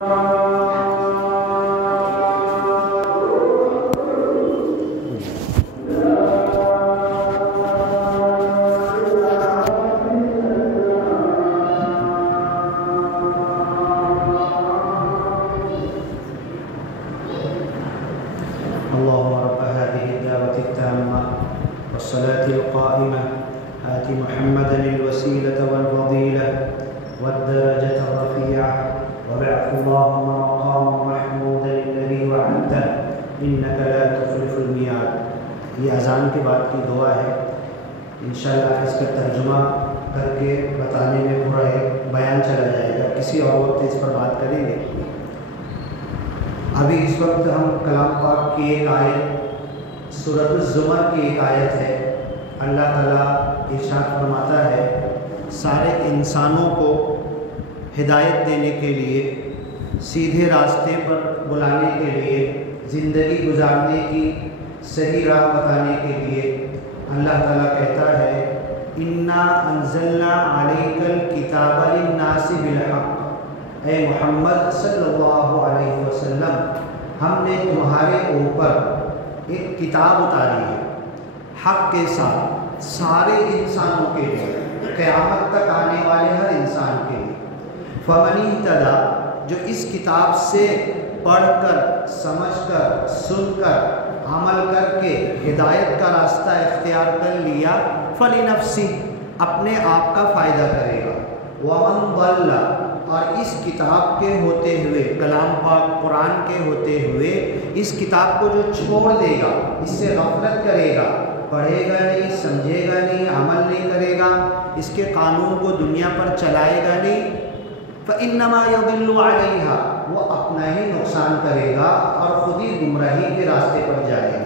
اللهم رب هذه الدعوة التامة والصلاة القائمة آت محمدا الوسيلة والفضيلة والدرجة الرفيعة وابعث اللهم مقاما محمودا الذي وعدته إنك لا تخلف الميعاد۔ یہ اذان کے بعد کی دعا ہے، انشاءاللہ اس کا ترجمہ کر کے بتانے میں پورا ایک بیان چلا جائے گا، کسی اور وقت اس پر بات کریں گے۔ ابھی اس وقت ہم کلام پاک کی ایک آیت سورۃ الزمر کی ایک آیت ہے۔ اللہ تعالیٰ ارشاد فرماتا ہے سارے انسانوں کو ہدایت دینے کے لیے، سیدھے راستے پر بلانے کے لیے، زندگی گزارنے کی صحیح راہ بتانے کے لیے اللہ تعالیٰ کہتا ہے اِنَّا أَنزَلْنَا عَلَيْكَ الْكِتَابَ لِلنَّاسِ بِالْحَقِّ، اے محمد صلی اللہ علیہ وسلم، ہم نے تمہارے اوپر ایک کتاب اتاری ہے حق کے ساتھ، سارے انسانوں کے لیے، قیامت تک آنے والے ہر انسان کے لیے۔ فَمَنِ اهْتَدَىٰ، جو اس کتاب سے پڑھ کر، سمجھ کر، سن کر، عمل کر کے ہدایت کا راستہ اختیار کر لیا، فَلِنَفْسِهِ، اپنے آپ کا فائدہ کرے گا۔ وَمَنْ ضَلَّ، اور اس کتاب کے ہوتے ہوئے، کلام پاک قرآن کے ہوتے ہوئے اس کتاب کو جو چھوڑ دے گا، اس سے غفلت کرے گا، پڑھے گا نہیں، سمجھے گا نہیں، عمل نہیں کرے گا، اس کے قانون کو دنیا پر چلائے گا نہیں، فَإِنَّمَا يَضِلُّ عَلَيْهَا، وہ اپنا ہی نقصان کرے گا اور خود ہی گمراہی کے راستے پر جائے گا۔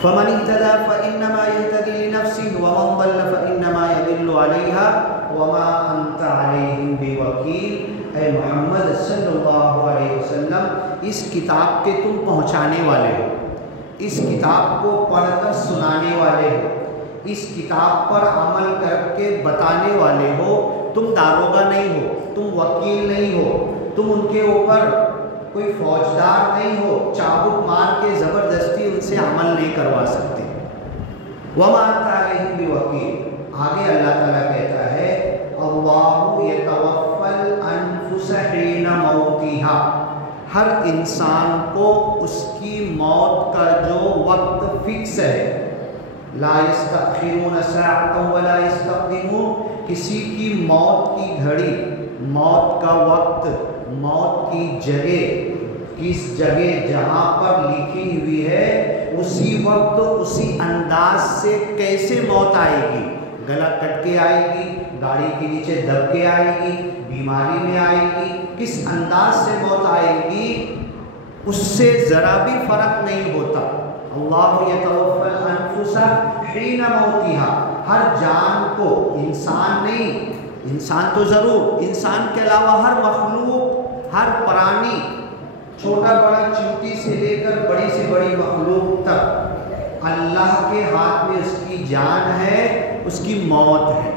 فَمَنِ اهْتَدَىٰ فَإِنَّمَا يَهْتَدِي لِنَفْسِهِ وَمَنْ ضَلَّ فَإِنَّمَا يَضِلُّ عَلَيْهَا وَمَا أَنْتَ عَلَيْهِمْ بِوَكِيلٍ، اے محمد صلی اللہ علیہ وسلم، اس کتاب کے تم پہنچانے والے ہو، اس کتاب کو پڑھ کر سنانے والے ہو، اس کتاب پر عمل کر کے بتانے والے ہو، تم داروغہ نہیں ہو، تم وکیل نہیں ہو، تم ان کے اوپر کوئی فوجدار نہیں ہو، چابک مار کے زبردستی ان سے عمل نہیں کروا سکتے۔ وَمَا أَنْتَ عَلَيْهِمْ بِوَكِيلٍ، آگے اللہ تعالیٰ کہتا ہے اللَّهُ يَتَوَفَّى الْأَنفُسَ حِينَ مَوْتِهَا، ہر انسان کو اس کی موت کا جو وقت فکس ہے، لا يستأخرون ساعة ولا يستقدمون، کسی کی موت کی گھڑی، موت کا وقت، موت کی جگہ، کس جگہ جہاں پر لکھی ہوئی ہے اسی وقت اسی انداز سے کیسے موت آئے گی، گلا کٹ کے آئے گی، گاڑی کے نیچے دب کے آئے گی، بیماری میں آئے گی، کس انداز سے موت آئے گی اس سے ذرا بھی فرق نہیں ہوتا۔ اللہ یتوفی الانفس حین موتها، ہر جان کو، انسان نہیں، انسان تو ضرور، انسان کے علاوہ ہر مخلوق، ہر پرانی، چھوٹا بڑا چیونٹی سے لے کر بڑی سے بڑی مخلوق تک، اللہ کے ہاتھ میں اس کی جان ہے، اس کی موت ہے۔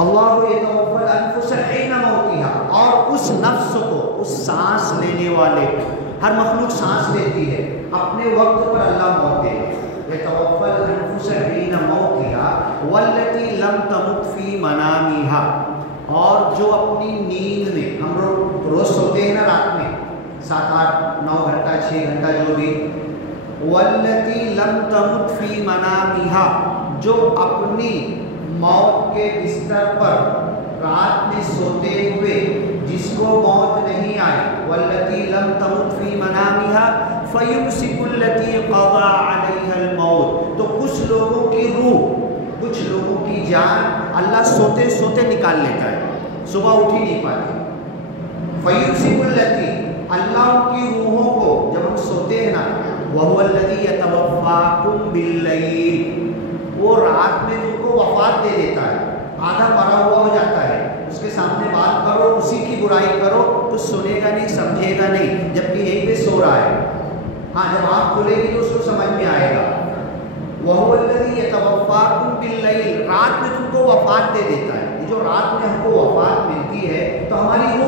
اللہ یتوفی الانفس حین موتها، اور اس نفس کو، اس سانس لینے والے کو، ہر مخلوق سانس لیتی ہے، اپنے وقت پر اللہ موت دے گا۔ یتوفی الانفس حین موتها والتی لم تمت فی منامها، اور جو اپنی نیند میں، ہم لوگ روز سوتے ہیں نا رات میں 7 8 9 گھنٹہ 6 گھنٹہ جو بھی، والتی لم تمت فی منامها، جو اپنی موت کے بستر پر رات میں سوتے ہوئے جس کو موت نہیں آئی، والتی لم تمت فی منامها فیمسک التی قضى علیها الموت، تو کچھ لوگوں کی روح، کچھ لوگوں کی جان اللہ سوتے سوتے نکال لیتا ہے، صبح اٹھ ہی نہیں پاتی۔ فیمسک التی، اللہ ان کی روحوں کو جب ہم سوتے ہیں نا، وَهُوَ الَّذِي يَتَوَفَّاكُمْ بِاللَّيْلِ، وہ رات میں ان کو وفات دے دیتا ہے، آدھا مرا ہوا ہو جاتا ہے، اس کے سامنے بات کرو، اسی کی برائی کرو تو سنے گا نہیں، سمجھے گا نہیں، جبکہ یہیں پہ سو رہا ہے۔ ہاں جب آپ کھلے گی تو اس کو سمجھ میں آئے گا۔ وَهُوَ الَّذِي يَتَوَفَّاكُمْ بِاللَّيْلِ، رات میں تم کو وفات دے دیتا ہے۔ یہ جو رات میں ہم کو وفات ملتی ہے تو ہماری روح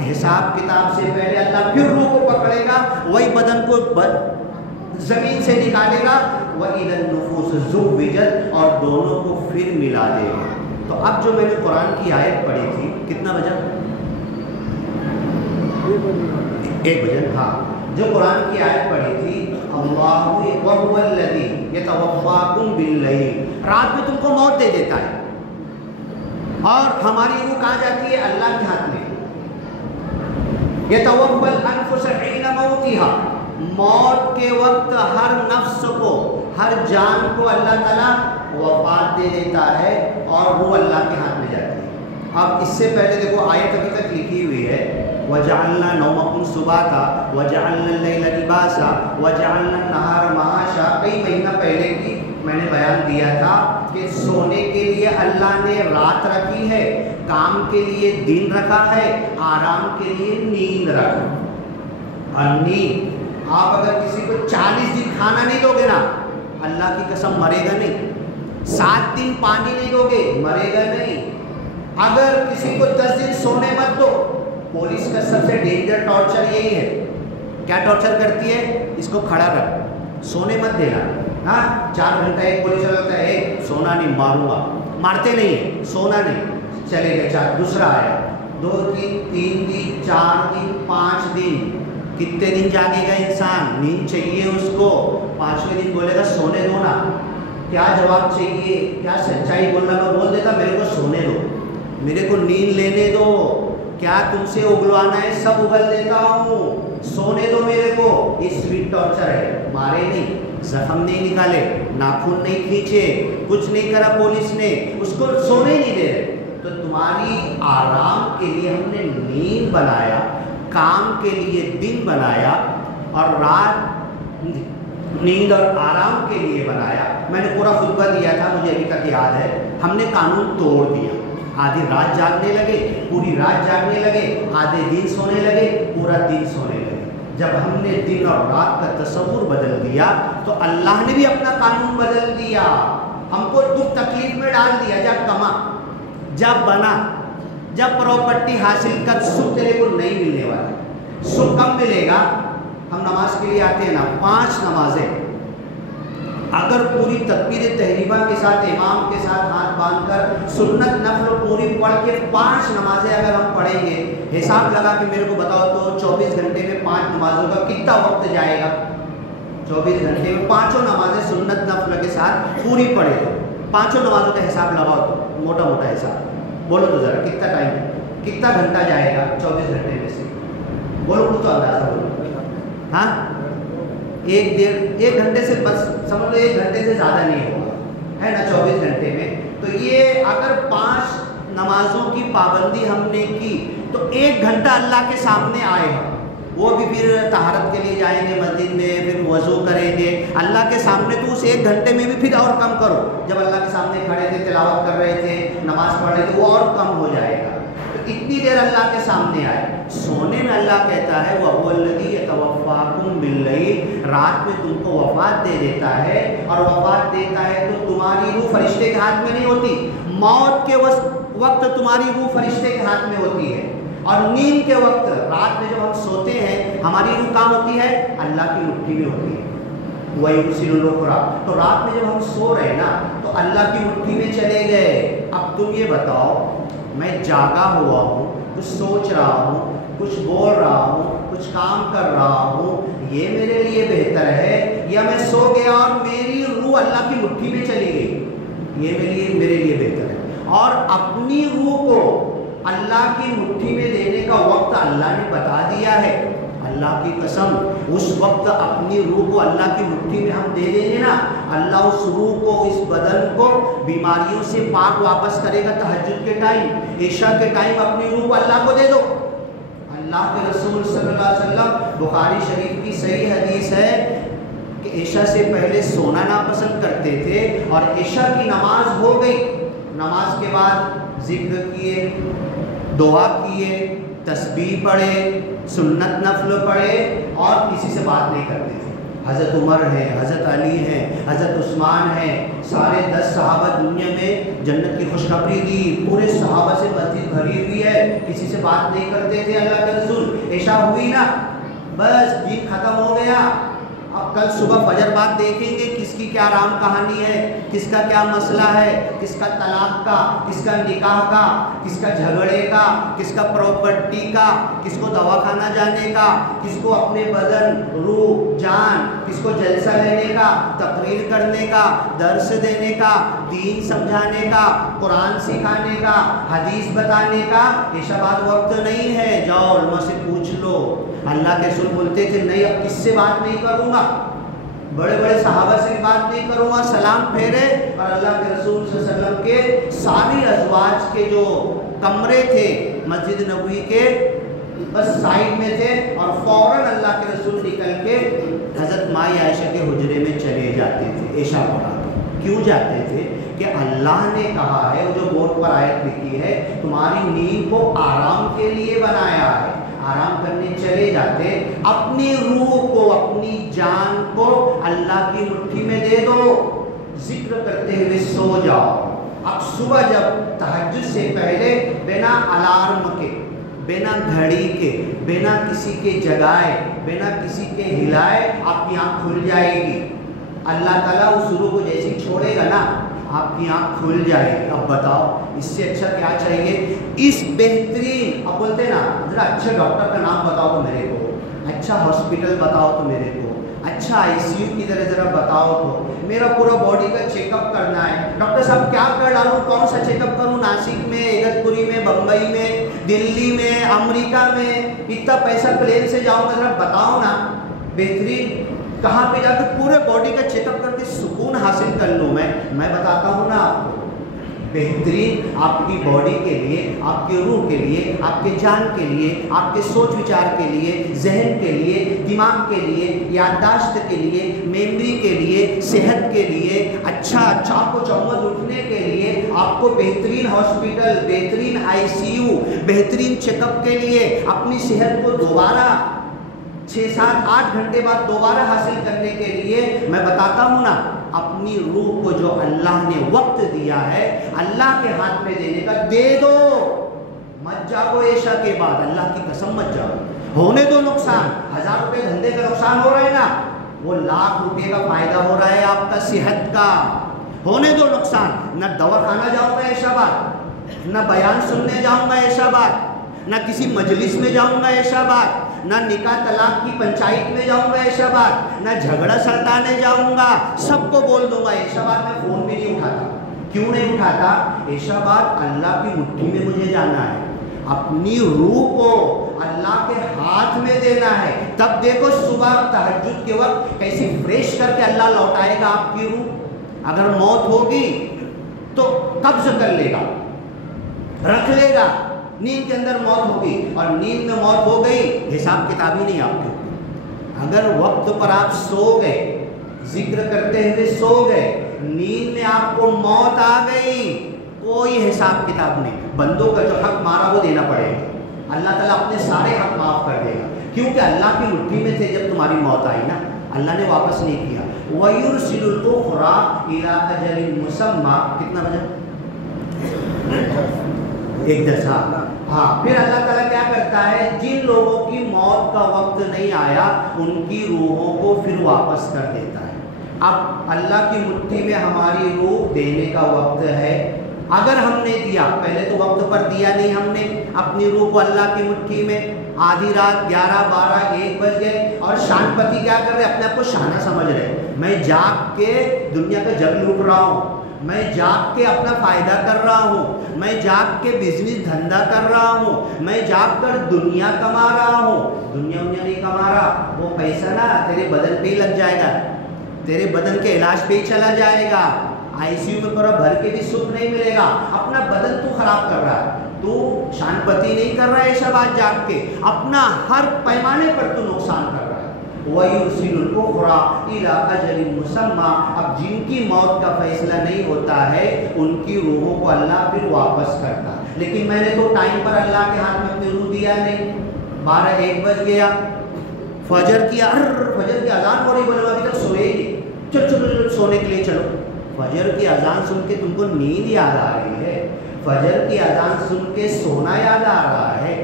حساب کتاب سے پہلے اللہ پھر روح کو پکڑے گا، وہی بدن کو زمین سے نکالے گا، وَإِذَا النُّفُوسُ زُوِّجَتْ، اور دونوں کو پھر ملا دے گا۔ تو اب جو میں نے قرآن کی آیت پڑھی تھی، کتنا بجا؟ 1 بجے، ہاں، جو قرآن کی آیت پڑھی تھی، اللہ وَهُوَ الَّذِي يَتَوَفَّاكُم بِاللَّيْلِ، رات میں تم کو موت دے دیتا ہے، اور ہماری روح کہاں جاتی ہے؟ اللہ کے ہاتھ میں۔ يَتَوَفَّى الْأَنفُسَ حِينَ مَوْتِهَا، موت کے وقت ہر نفس کو، ہر جان کو اللہ تعالیٰ وفات دے دیتا ہے، اور روح اللہ کے ہاتھ میں جاتی ہے۔ اب اس سے پہلے دیکھو آیت ابھی تک لکھی ہوئی ہے، وَجَعَلْنَا نَوْمَكُمْ سُبَاتًا وَجَعَلْنَا اللَّيْلَ لِبَاسًا وَجَعَلْنَا النَّهَارَ مَعَاشًا، کئی مہینہ پہلے کی میں نے بیان دیا تھا کہ سونے کے لیے اللہ نے رات رکھی ہے، کام کے لیے دن رکھا ہے، آرام کے لیے نیند رکھا۔ اور نیند، آپ اگر کسی کو 40 دن کھانا نہیں دو گے نا، اللہ کی قسم مرے گا نہیں۔ 7 دن پانی نہیں دو گے، مرے گا نہیں۔ اگر کسی کو 10 دن سونے مت دو، پولیس کا سب سے ڈینجر ٹارچر یہی ہے۔ کیا ٹارچر کرتی ہے؟ اس کو کھڑا رکھ، سونے مت دینا۔ ہاں 4 گھنٹہ ایک پولیس والا ہوتا ہے، سونا نہیں، ماروں گا، مارتے نہیں، سونا نہیں، چلے گئے 4، دوسرا آیا 2 دن 3 دن 4 دن 5 دن، کتنے دن جاگے گا انسان؟ نیند چاہیے اس کو، 5ویں دن بولے گا سونے دو نا۔ کیا جواب چاہیے؟ کیا سچائی بولنا؟ میں بول دیتا میرے کو سونے دو، میرے کو نیند لینے دو، کیا تم سے اگلوانا ہے؟ سب اگل دیتا ہوں، سونے دو میرے کو۔ یہ سویٹ ٹارچر ہے، مارے نہیں، زخم نہیں نکالے، ناخن نہیں کھینچے، کچھ نہیں کرا پولیس نے، اس کو سونے نہیں دے رہے۔ تو تمہاری آرام کے لیے ہم نے نیند بنایا، کام کے لیے دن بنایا، اور رات نیند اور آرام کے لیے بنایا۔ میں نے پورا خطبہ دیا تھا، مجھے ابھی تک یاد ہے، ہم نے قانون توڑ دیا۔ آدھی رات جاگنے لگے، پوری رات جاگنے لگے، آدھے دن سونے لگے، پورا دن سونے لگے۔ جب ہم نے دن اور رات کا تصور بدل دیا تو اللہ نے بھی اپنا قانون بدل دیا، ہم کو دکھ تکلیف میں ڈال دیا۔ جب کما، جب بنا، جب پراپرٹی حاصل کر، سکھ تیرے کو نہیں ملنے والا۔ سکھ کب ملے گا؟ ہم نماز کے لیے آتے ہیں نا، 5 نمازیں اگر پوری تکبیر تحریمہ کے ساتھ، امام کے ساتھ ہاتھ باندھ کر سنت نفل پوری پڑھ کے 5 نمازیں اگر ہم پڑھیں گے، حساب لگا کے میرے کو بتاؤ تو 24 گھنٹے میں 5 نمازوں کا کتنا وقت جائے گا؟ 24 گھنٹے میں 5 نمازیں سنت نفل کے ساتھ پوری پڑھے تو 5 نمازوں کا حساب لگاؤ تو موٹا موٹا حساب بولو تو ذرا کتنا ٹائم، کتنا گھنٹہ جائے گا 24 گھنٹے میں سے؟ بولو کچھ تو اندازہ بولو۔ ہاں 1 گھنٹے سے بس سمجھ لو، 1 گھنٹے سے زیادہ نہیں ہوگا، ہے نا 24 گھنٹے میں۔ تو یہ اگر 5 نمازوں کی پابندی ہم نے کی تو 1 گھنٹہ اللہ کے سامنے آئے گا، وہ بھی پھر طہارت کے لیے جائیں گے مسجد میں، پھر وضو کریں گے اللہ کے سامنے، تو اس 1 گھنٹے میں بھی پھر اور کم کرو۔ جب اللہ کے سامنے کھڑے تھے، تلاوت کر رہے تھے، نماز پڑھ رہے تھے، وہ اور کم ہو جائے گا۔ تو اتنی دیر اللہ کے سامنے آئے۔ سونے میں اللہ کہتا ہے وَهُوَ الَّذِي يَتَوَفَّاكُم بِاللَّيْلِ، رات میں تم کو وفات دے دیتا ہے، اور وفات دیتا ہے تو تمہاری روح فرشتے کے ہاتھ میں نہیں ہوتی، موت کے وقت تمہاری روح فرشتے کے ہاتھ میں ہوتی ہے، اور نیند کے وقت رات میں جب ہم سوتے ہیں ہماری روح کہاں ہوتی ہے؟ اللہ کی مٹھی میں ہوتی ہے۔ وَيُرْسِلُ الْأُخْرَىٰ، تو رات میں جب ہم سو رہے نا تو اللہ کی مٹھی میں چلے گئے۔ اب تم یہ بتاؤ، میں جاگا ہوا ہوں، کچھ سوچ رہا ہوں، کچھ بول رہا ہوں، کچھ کام کر رہا ہوں، یہ میرے لیے بہتر ہے، یا میں سو گیا اور میری روح اللہ کی مٹھی میں چلی گئی، یہ میرے لیے بہتر ہے؟ اور اپنی روح کو اللہ کی مٹھی میں دینے کا وقت اللہ نے بتا دیا ہے۔ اللہ کی قسم، اس وقت اپنی روح کو اللہ کی مٹھی میں ہم دے دیں گے نا، اللہ اس روح کو، اس بدن کو بیماریوں سے پاک واپس کرے گا۔ تہجد کے ٹائم، عشاء کے ٹائم اپنی روح کو اللہ کو دے دو۔ اللہ کے رسول صلی اللہ علیہ وسلم، بخاری شریف کی صحیح حدیث ہے کہ عشاء سے پہلے سونا ناپسند کرتے تھے، اور عشاء کی نماز ہو گئی، نماز کے بعد ذکر کیے، دعا کیے، تسبیح پڑھے، سنت نفل پڑھے، اور کسی سے بات نہیں کرتے تھے۔ حضرت عمر ہیں، حضرت علی ہیں، حضرت عثمان ہیں، سارے 10 صحابہ دنیا میں جنت کی خوشخبری دی، پورے صحابہ سے مسجد بھری ہوئی ہے، کسی سے بات نہیں کرتے تھے اللہ کے رسول، عشاء ہوئی نا بس دین ختم ہو گیا، اب کل صبح فجر بعد دیکھیں گے کس کی کیا رام کہانی ہے، کس کا کیا مسئلہ ہے، کس کا طلاق کا، کس کا نکاح کا، کس کا جھگڑے کا، کس کا پراپرٹی کا، کس کو دواخانہ جانے کا، کس کو اپنے بدن، روح، جان، کس کو جلسہ لینے کا، تقریر کرنے کا، درس دینے کا، دین سمجھانے کا، قرآن سکھانے کا، حدیث بتانے کا، عشاء بعد وقت نہیں ہے، جاؤ علماء سے پوچھ لو۔ اللہ کے رسول بولتے تھے نہیں اب کس سے بات نہیں کروں گا، بڑے بڑے صحابہ سے بھی بات نہیں کروں گا، سلام پھیرے اور اللہ کے رسول صلی اللہ علیہ وسلم کے ساری ازواج کے جو کمرے تھے مسجد نبوی کے بس سائڈ میں تھے اور فوراً اللہ کے رسول نکل کے حضرت مائی عائشہ کے حجرے میں چلے جاتے تھے عشاء پڑھا کے۔ کیوں جاتے تھے؟ کہ اللہ نے کہا ہے، جو بورڈ پر آیت لکھی ہے، تمہاری نیند کو آرام کے لیے بنایا ہے، آرام کرنے چلے جاتے، اپنی روح کو، اپنی جان کو اللہ کی مٹھی میں دے دو، ذکر کرتے ہوئے سو جاؤ۔ اب صبح جب تہجد سے پہلے بنا الارم کے، بنا گھڑی کے، بنا کسی کے جگائے، بنا کسی کے ہلائے آپ کی آنکھ کھل جائے گی، اللہ تعالیٰ اس روح کو جیسی چھوڑے گا نا آپ کی آنکھ کھل جائے گی۔ اب بتاؤ اس سے اچھا کیا چاہیے؟ اس بہترین، اب بولتے نا ذرا اچھے ڈاکٹر کا نام بتاؤ تو میرے کو، اچھا ہاسپٹل بتاؤ تو میرے کو، اچھا آئی سی یو کی طرح ذرا بتاؤ تو، میرا پورا باڈی کا چیک اپ کرنا ہے، ڈاکٹر صاحب کیا کر ڈالوں، کون سا چیک اپ کروں، ناسک میں، ایگتپوری میں، بمبئی میں، دلی میں، امریکہ میں، اتنا پیسہ پلین سے جاؤں گا، ذرا بتاؤ نا بہترین کہاں پہ جا کے پورے باڈی کا چیک اپ کر کے سکون حاصل کر لوں میں بتاتا ہوں نا آپ کو، بہترین آپ کی باڈی کے لیے، آپ کے روح کے لیے، آپ کے جان کے لیے، آپ کے سوچ وچار کے لیے، ذہن کے لیے، دماغ کے لیے، یادداشت کے لیے، میموری کے لیے، صحت کے لیے، اچھا چاق و چوبند اٹھنے کے لیے آپ کو بہترین ہاسپٹل، بہترین آئی سی یو، بہترین چیک اپ کے لیے، اپنی صحت کو دوبارہ 6 7 8 گھنٹے بعد دوبارہ حاصل کرنے کے لیے میں بتاتا ہوں نا، اپنی روح کو جو اللہ نے وقت دیا ہے اللہ کے ہاتھ میں دینے کا، دے دو، مت جاؤ عشاء کے بعد، اللہ کی قسم مت جاؤ، ہونے دو نقصان، 1000 روپے دھندے کا نقصان ہو رہا ہے نا، وہ لاکھ روپے کا فائدہ ہو رہا ہے آپ کا صحت کا، ہونے دو نقصان، نہ دواخانہ جاؤں گا عشاء بعد، نہ بیان سننے جاؤں گا عشاء بعد، نہ کسی مجلس میں جاؤں گا عشاء بعد، نہ نکاح طلاق کی پنچایت میں جاؤں گا عشاء بعد، نہ جھگڑا سلطانے جاؤں گا، سب کو بول دوں گا عشاء بعد میں فون بھی نہیں اٹھاتا۔ کیوں نہیں اٹھاتا؟ عشاء بعد اللہ کی مٹھی میں مجھے جانا ہے، اپنی روح کو اللہ کے ہاتھ میں دینا ہے، تب دیکھو صبح تہجد کے وقت کیسی فریش کر کے اللہ لوٹائے گا آپ کی روح۔ اگر موت ہوگی تو قبض کر لے گا، رکھ لے گا، نیند کے اندر موت ہوگی، اور نیند میں موت ہو گئی حساب کتاب ہی نہیں آپ کے اوپر۔ اگر وقت پر آپ سو گئے، ذکر کرتے ہوئے سو گئے، نیند میں آپ کو موت آ گئی، کوئی حساب کتاب نہیں، بندوں کا جو حق مارا وہ دینا پڑے گا، اللہ تعالیٰ اپنے سارے حق معاف کر دے گا، کیونکہ اللہ کی مٹھی میں تھے جب تمہاری موت آئی نا، اللہ نے واپس نہیں کیا۔ وَيُرْسِلُ الْأُخْرَى إِلَىٰ أَجَلٍ مُّسَمًّى، کتنا بجا؟ 1:10۔ ہاں، پھر اللہ تعالیٰ کیا کرتا ہے، جن لوگوں کی موت کا وقت نہیں آیا ان کی روحوں کو پھر واپس کر دیتا ہے۔ اب اللہ کی مٹھی میں ہماری روح دینے کا وقت ہے، اگر ہم نے دیا، پہلے تو وقت پر دیا نہیں ہم نے اپنی روح کو اللہ کی مٹھی میں، آدھی رات 11 12 1 بج گئے، اور شان پتی کیا کر رہے، اپنے آپ کو شانہ سمجھ رہے، میں جاگ کے دنیا کا جگ لوٹ رہا ہوں، میں جاگ کے اپنا فائدہ کر رہا ہوں، میں جاگ کے بزنس دھندا کر رہا ہوں، میں جاگ کر دنیا کما رہا ہوں۔ دنیا نہیں کما رہا، وہ پیسہ نا تیرے بدن پہ ہی لگ جائے گا، تیرے بدن کے علاج پہ ہی چلا جائے گا، آئی سی یو میں پورا بھر کے بھی سکھ نہیں ملے گا، اپنا بدن تو خراب کر رہا ہے، تو شان پتی نہیں کر رہا ہے عشاء بعد جاگ کے، اپنا ہر پیمانے پر تو نقصان کر رہا ہے۔ وَيُرْسِلُ الْأُخْرَى إِلَىٰ أَجَلٍ مُّسَمًّى، اب جن کی موت کا فیصلہ نہیں ہوتا ہے ان کی روحوں کو اللہ پھر واپس کرتا ہے، لیکن میں نے تو ٹائم پر اللہ کے ہاتھ میں اپنی روح دیا نہیں، 12 1 بج گیا، فجر کی اذان ہو رہی، بولے ابھی تک سوئے ہی، چلو سونے کے لیے چلو۔ فجر کی اذان سن کے تم کو نیند یاد آ رہی ہے، فجر کی اذان سن کے سونا یاد آ رہا ہے۔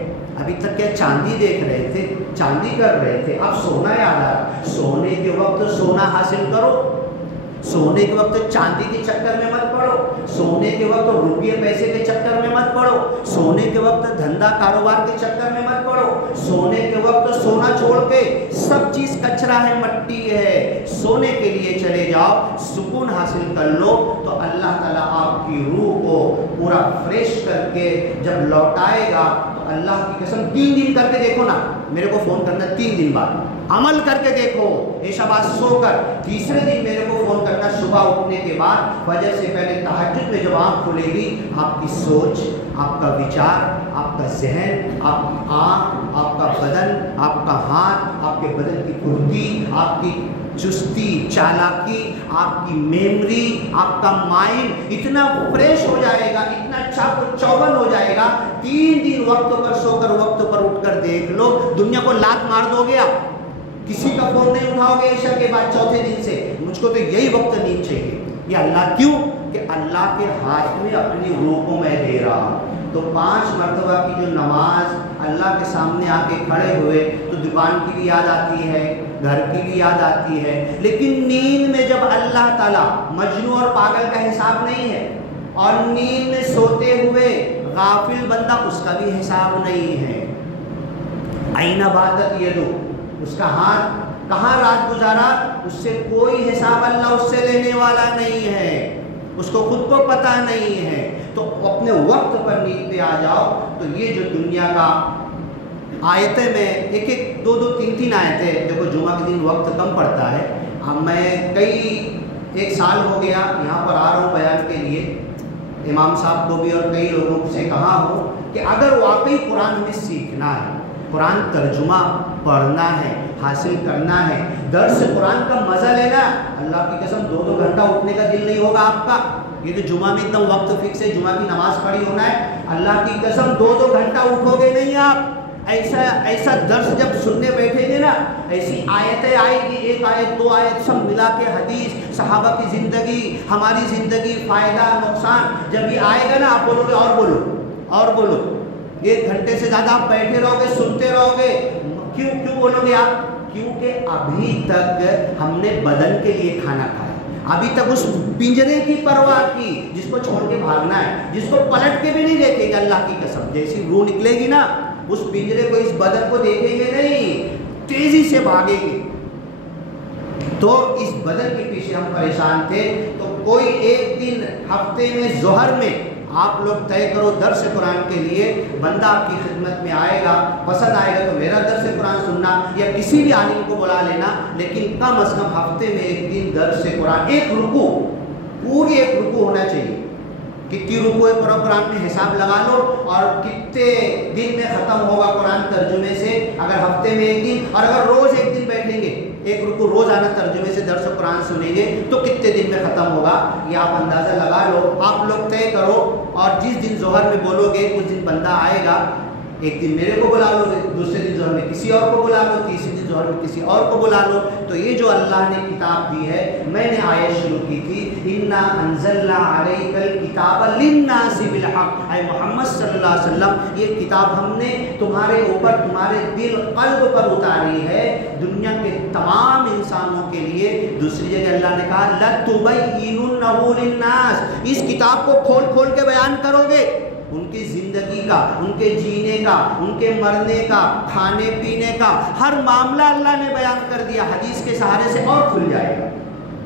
ابھی تک کیا چاندی دیکھ رہے تھے، چاندی کر رہے تھے، اب سونا یاد آ رہا۔ سونے کے وقت سونا حاصل کرو، سونے کے وقت چاندی کے چکر میں مت پڑو، سونے کے وقت روپیے پیسے کے چکر میں مت پڑو، سونے کے وقت دھندا کاروبار کے چکر میں مت پڑو۔ سونے کے وقت سونا چھوڑ کے سب چیز کچرا ہے، مٹی ہے، سونے کے لیے چلے جاؤ، سکون حاصل کر لو، تو اللہ تعالیٰ آپ کی روح کو پورا فریش کر کے جب لوٹائے گا تو اللہ کی قسم 3 دن کر کے دیکھو نا، میرے کو فون کرنا 3 دن بعد، عمل کر کے دیکھو، عشاء بعد سو کر، تیسرے دن میرے کو فون کرنا صبح اٹھنے کے بعد، فجر سے پہلے تہجد میں جب آنکھ کھلے گی، آپ کی سوچ، آپ کا وچار، آپ کا ذہن، آپ کی آنکھ، آپ کا بدن، آپ کا ہاتھ، آپ کے بدن کی پھرتی، آپ کی چستی چالاکی، آپ کی میموری، آپ کا مائنڈ اتنا فریش ہو جائے گا، اتنا چاق و چوبند ہو جائے گا۔ 3 دن وقت پر سو کر وقت پر اٹھ کر دیکھ لو، دنیا کو لات مار دو گے آپ، کسی کا فون نہیں اٹھاؤ گے عشاء کے بعد چوتھے دن سے، مجھ کو تو یہی وقت نیند چاہیے۔ یہ اللہ کیوں؟ کہ اللہ کے ہاتھ میں اپنی روح کو میں دے رہا ہوں۔ تو 5 مرتبہ کی جو نماز اللہ کے سامنے آ کے کھڑے ہوئے تو دکان کی بھی یاد آتی ہے، گھر کی بھی یاد آتی ہے، لیکن نیند میں جب اللہ تعالیٰ، مجنون اور پاگل کا حساب نہیں ہے، اور نیند میں سوتے ہوئے غافل بندہ اس کا بھی حساب نہیں ہے۔ این باتت یدو، اس کا ہاتھ کہاں رات گزارا، اس سے کوئی حساب اللہ اس سے لینے والا نہیں ہے، اس کو خود کو پتہ نہیں ہے۔ تو اپنے وقت پر نیند پہ آ جاؤ۔ تو یہ جو دنیا کا آیتیں میں ایک 2 3 آیتیں، دیکھو جمعہ کے دن وقت کم پڑتا ہے، اب میں ایک سال ہو گیا یہاں پر آ رہا ہوں بیان کے لیے، امام صاحب کو بھی اور کئی لوگوں سے کہا ہوں کہ اگر واقعی قرآن ہمیں سیکھنا ہے، قرآن ترجمہ پڑھنا ہے، حاصل کرنا ہے، درس قرآن کا مزہ لینا، اللہ کی قسم 2 گھنٹہ اٹھنے کا دل نہیں ہوگا آپ کا، یہ تو جمعہ میں اتنا وقت فکس ہے، جمعہ کی نماز کھڑی ہونا ہے، اللہ کی قسم 2 گھنٹہ اٹھو گے نہیں آپ۔ ایسا درس جب سننے بیٹھیں گے نا، ایسی آیتیں آئے گی، 1 آیت 2 آیت سب ملا کے حدیث، صحابہ کی زندگی، ہماری زندگی، فائدہ نقصان، جب یہ آئے گا نا آپ بولو گے اور بولو اور بولو، 1 گھنٹے سے زیادہ آپ بیٹھے رہو گے، سنتے رہو گے۔ کیوں بولو گے آپ؟ کیونکہ ابھی تک ہم نے بدن کے لیے کھانا کھایا، ابھی تک اس پنجرے کی پرواہ کی جس کو چھوڑ کے بھاگنا ہے، جس کو پلٹ کے بھی نہیں دیکھیں گے اللہ کی قسم، جیسی روح نکلے گی نا اس پنجرے کو، اس بدن کو دیکھیں گے نہیں، تیزی سے بھاگیں گے۔ تو اس بدن کے پیچھے ہم پریشان تھے، تو کوئی ایک دن ہفتے میں ظہر میں آپ لوگ طے کرو درس قرآن کے لیے، بندہ آپ کی خدمت میں آئے گا، پسند آئے گا تو میرا درس قرآن سننا یا کسی بھی عالم کو بلا لینا، لیکن کم از کم ہفتے میں ایک دن درس قرآن، ایک رکوع، پوری ایک رکوع ہونا چاہیے۔ کتنی رکوع ہے قرآن میں حساب لگا لو، اور کتنے دن میں ختم ہوگا قرآن ترجمے سے، اگر ہفتے میں ایک دن، اور اگر روز ایک دن بیٹھیں گے، ایک رکوع روزانہ ترجمے سے درس قرآن سنیں گے تو کتنے دن میں ختم ہوگا، یہ آپ اندازہ لگا لو، آپ لوگ طے کرو، اور جس دن ظہر میں بولو گے اس دن بندہ آئے گا، ایک دن میرے کو بلا لو، دوسرے دن ظہر میں کسی اور کو بلا لو، تیسرے دن ظہر میں کسی اور کو بلا لو۔ تو یہ جو اللہ نے کتاب دی ہے، میں نے آیت شروع کی تھی، اِنَّا أَنزَلْنَا عَلَيْكَ الْكِتَابَ لِلنَّاسِ بِالْحَقِّ، اے محمد صلی اللہ علیہ وسلم یہ کتاب ہم نے تمہارے اوپر، تمہارے دل قلب پر اتاری ہے دنیا کے تمام انسانوں کے لیے۔ دوسری جگہ اللہ نے کہا لَتُبَيِّنُنَّهُ لِلنَّاسِ، اس کتاب کو کھول کھول کے بیان کرو گے، ان کی زندگی کا، ان کے جینے کا، ان کے مرنے کا، کھانے پینے کا ہر معاملہ اللہ نے بیان کر دیا، حدیث کے سہارے سے اور کھل جائے گا۔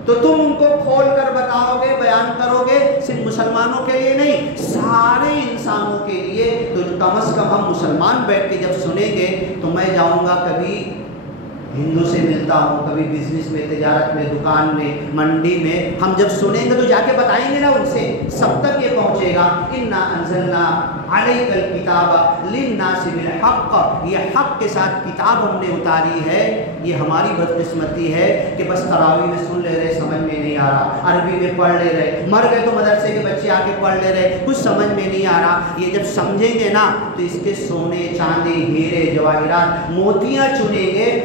تو تم ان کو کھول کر بتاؤ گے، بیان کرو گے، صرف مسلمانوں کے لیے نہیں، سارے انسانوں کے لیے۔ تو کم از کم ہم مسلمان بیٹھ کے جب سنیں گے تو میں جاؤں گا، کبھی ہندو سے ملتا ہوں، کبھی بزنس میں، تجارت میں، دکان میں، منڈی میں، ہم جب سنیں گے تو جا کے بتائیں گے نا ان سے، سب تک یہ پہنچے گا۔ اِنَّا أَنزَلْنَا عَلَيْكَ الْكِتَابَ لِلنَّاسِ بِالْحَقِّ، یہ حق کے ساتھ کتاب ہم نے اتاری ہے۔ یہ ہماری بدقسمتی ہے کہ بس تراویح میں سن لے رہے، سمجھ میں نہیں آ رہا، عربی میں پڑھ لے رہے، مر گئے تو مدرسے کے بچے آ کے پڑھ لے رہے، کچھ سمجھ میں نہیں آ رہا۔ یہ جب سمجھیں گے نا تو اس کے سونے، چاندی، ہیرے، جواہرات، موتیاں چنیں گے